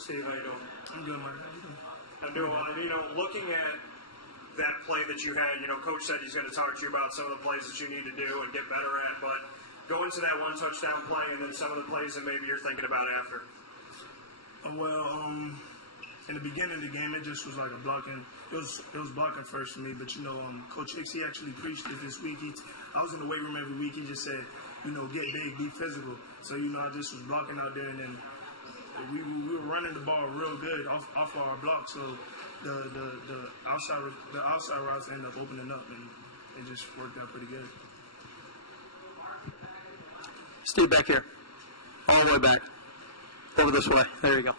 Steve, how you doing? I'm good, man. How you doing? I'm doing well. Looking at that play that you had, Coach said he's going to talk to you about some of the plays that you need to do and get better at, but go into that one touchdown play and then some of the plays that maybe you're thinking about after. In the beginning of the game, it just was like a blocking. It was blocking first for me, but Coach Hicks, he actually preached it this week. I was in the weight room every week. He just said, get big, be physical. So I just was blocking out there, and then we were running the ball real good off of our block. So the outside routes ended up opening up, and it just worked out pretty good. Steve, back here, all the way back, over this way. There you go.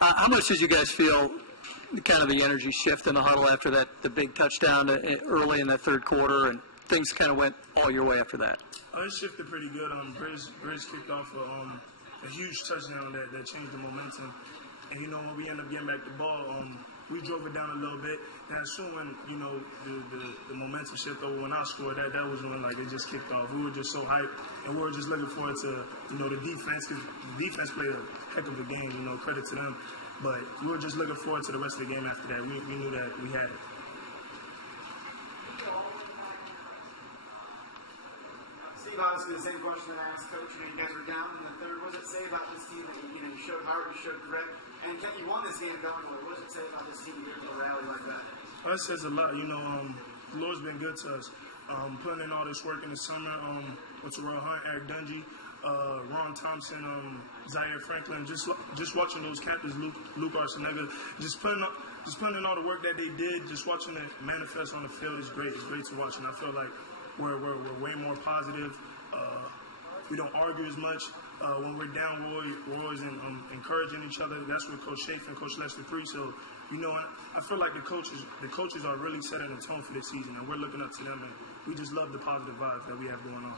How much did you guys feel kind of the energy shift in the huddle after the big touchdown early in that third quarter, and things kind of went all your way after that? It shifted pretty good. Grizz kicked off a huge touchdown that changed the momentum. And, when we ended up getting back the ball, we drove it down a little bit. And as soon when, the momentum shifted over when I scored, that was when, it just kicked off. We were just so hyped, and we were just looking forward to, the defense, because the defense played a heck of a game, credit to them. But we were just looking forward to the rest of the game after that. We knew that we had it. Steve, obviously the same question that I asked Coach. You guys were down in the third. What does it say about this team that you showed heart, you showed grit, and you won this game going away? What does it say about this team that you're able to rally like that? It says a lot. The Lord's been good to us. Putting in all this work in the summer with Terrell Hunt, Eric Dungy, Ron Thompson, Zaire Franklin, just watching those captains, Luke Arcenega, just putting in all the work that they did, just watching it manifest on the field is great. It's great to watch, and I feel like we're way more positive. We don't argue as much. When we're down, we're always encouraging each other. That's what Coach Schaefer and Coach Lester preach. So, I feel like the coaches are really setting the tone for this season, and we're looking up to them, and we just love the positive vibes that we have going on.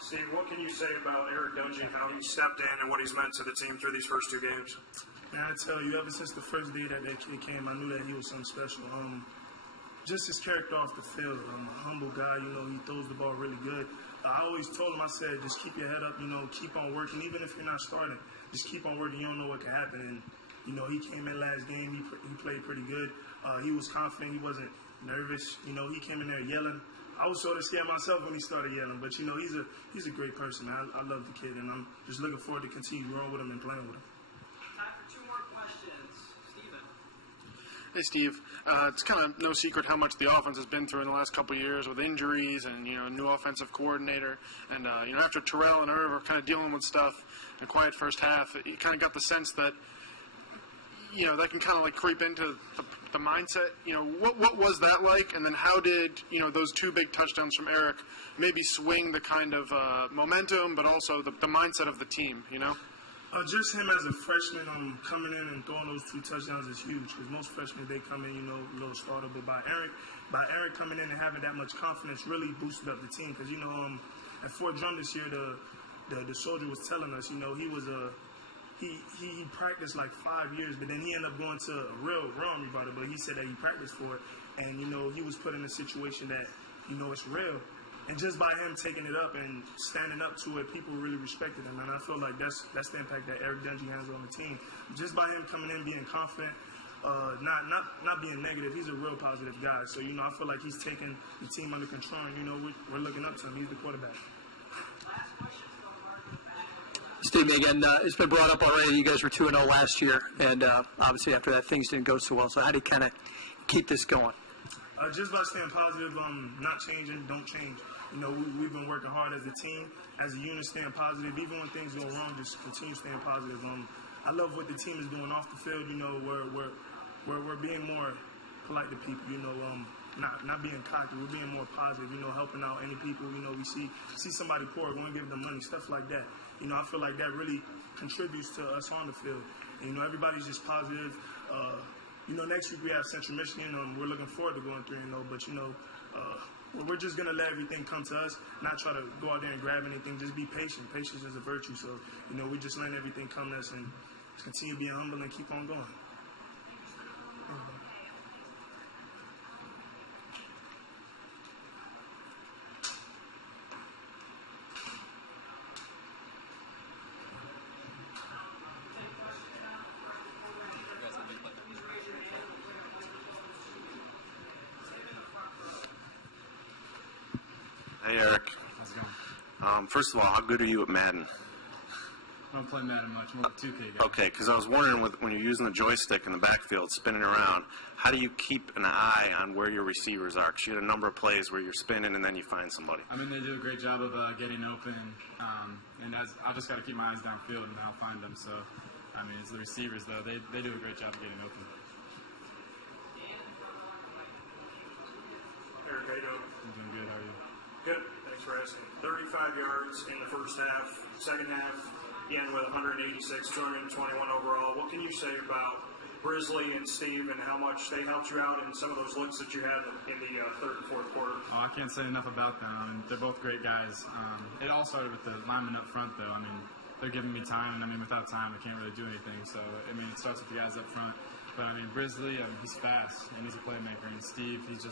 Steve, what can you say about Eric Dungy, how he stepped in and what he's meant to the team through these first two games? Man, I tell you, ever since the first day that kid came, I knew that he was something special. Just his character off the field. A humble guy, he throws the ball really good. I always told him, I said, just keep your head up, keep on working. Even if you're not starting, just keep on working. You don't know what can happen. And, he came in last game. He played pretty good. He was confident. He wasn't nervous. He came in there yelling. I was sort of scared myself when he started yelling. But, he's a great person. I love the kid, and I'm just looking forward to continue growing with him and playing with him. Time for two more questions. Steven. Hey, Steve. It's kind of no secret how much the offense has been through in the last couple of years with injuries and, new offensive coordinator. And, after Terrell and Irv are kind of dealing with stuff in a quiet first half, you kind of got the sense that, that can kind of creep into the mindset. What was that like? And then how did, those two big touchdowns from Eric maybe swing the kind of momentum, but also the mindset of the team, Just him as a freshman coming in and throwing those two touchdowns is huge, because most freshmen, they come in, a little starter. But by Eric coming in and having that much confidence really boosted up the team. Because, at Fort Drum this year, the soldier was telling us, he was he practiced 5 years, but then he ended up going to a real Army about it. But he said that he practiced for it, and, he was put in a situation that, it's real. And just by him taking it up and standing up to it, people really respected him. And I feel like that's the impact that Eric Dungy has on the team. Just by him coming in, being confident, not being negative, he's a real positive guy. So, I feel like he's taking the team under control, and, we're looking up to him. He's the quarterback. Steve, again, it's been brought up already. You guys were 2-0 last year, and obviously after that, things didn't go so well. So how do you kind of keep this going? Just by staying positive, not changing, don't change. We've been working hard as a team, as a unit, staying positive. Even when things go wrong, just continue staying positive. I love what the team is doing off the field. We're being more polite to people. Not being cocky. We're being more positive. Helping out any people. We see somebody poor, we're gonna give them money, stuff like that. I feel like that really contributes to us on the field. And, everybody's just positive. Next week we have Central Michigan. We're looking forward to going 3-0. But we're just gonna let everything come to us. Not try to go out there and grab anything. Just be patient. Patience is a virtue. So we just let everything come to us and continue being humble and keep on going. Hey, Eric. How's it going? First of all, how good are you at Madden? I don't play Madden much. More of a 2K guy. Okay, because I was wondering when you're using the joystick in the backfield, spinning around, how do you keep an eye on where your receivers are? Because you had a number of plays where you're spinning and then you find somebody. I mean, they do a great job of getting open, and I just got to keep my eyes downfield and I'll find them. So, I mean, it's the receivers though. They do a great job of getting open. Eric, how you doing? I'm doing good. How are you? Good. Thanks for asking. 35 yards in the first half. Second half, he ended with 186, 221 overall. What can you say about Brisley and Steve and how much they helped you out in some of those looks that you had in the third and fourth quarter? Well, I can't say enough about them. I mean, they're both great guys. It all started with the linemen up front, though. I mean, they're giving me time, and I mean, without time, I can't really do anything. So, I mean, it starts with the guys up front. But I mean, Brisley, he's fast and he's a playmaker. And Steve, he's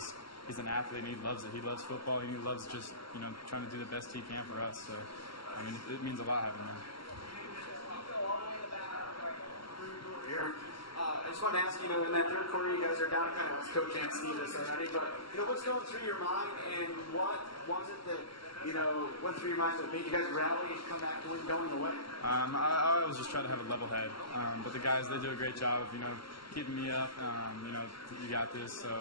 an athlete and he loves it. He loves football and he loves just, trying to do the best he can for us. So, I mean, it means a lot having them. I just wanted to ask, in that third quarter, you guys are down kind of Coach and Steve this already, but, what's going through your mind and what was it that, went through your mind that made you guys rally and come back to win going away? I always just try to have a level head, but the guys, they do a great job of, keeping me up, you got this, so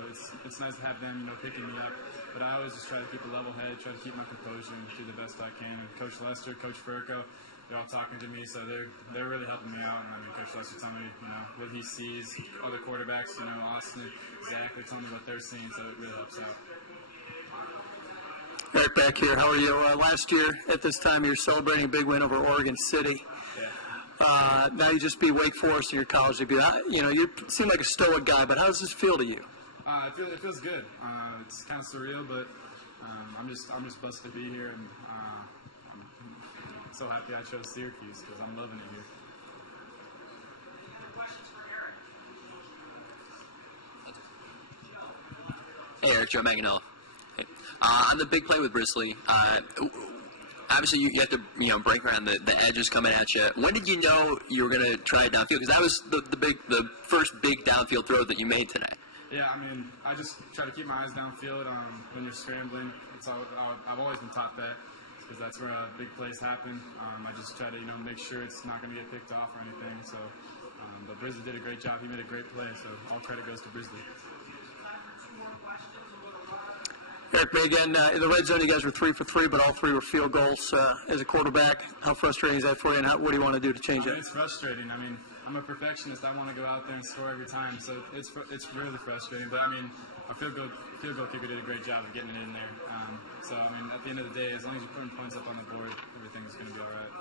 it's nice to have them, picking me up, but I always just try to keep a level head, try to keep my composure and do the best I can. And Coach Lester, Coach Furco, they're all talking to me, so they're really helping me out. And I mean, Coach Lester telling me, what he sees, other quarterbacks, Austin, Zach, they're telling me what they're seeing, so it really helps out. Right back here, how are you? Last year at this time, you're celebrating a big win over Oregon City. Yeah. Now you just beat Wake Forest in your college debut. You seem like a stoic guy, but how does this feel to you? It feels good. It's kind of surreal, but I'm just blessed to be here, and I'm so happy I chose Syracuse because I'm loving it here. Questions for Eric? Hey, Eric, Joe Manganello. Hey. On the big play with Brisley, obviously you have to break around the edges coming at you. When did you know you were going to try it downfield? Because that was the first big downfield throw that you made today. Yeah, I mean, I just try to keep my eyes downfield when you're scrambling. I've always been taught that because that's where big plays happen. I just try to make sure it's not going to get picked off or anything. So, but Brisley did a great job. He made a great play. So all credit goes to Brisley. Eric, again, in the red zone, you guys were 3 for 3, but all 3 were field goals. As a quarterback, how frustrating is that for you, and what do you want to do to change it? It's frustrating. I mean, I'm a perfectionist. I want to go out there and score every time, so it's really frustrating. But, I mean, our field goal kicker did a great job of getting it in there. So, I mean, at the end of the day, as long as you're putting points up on the board, everything is going to be all right.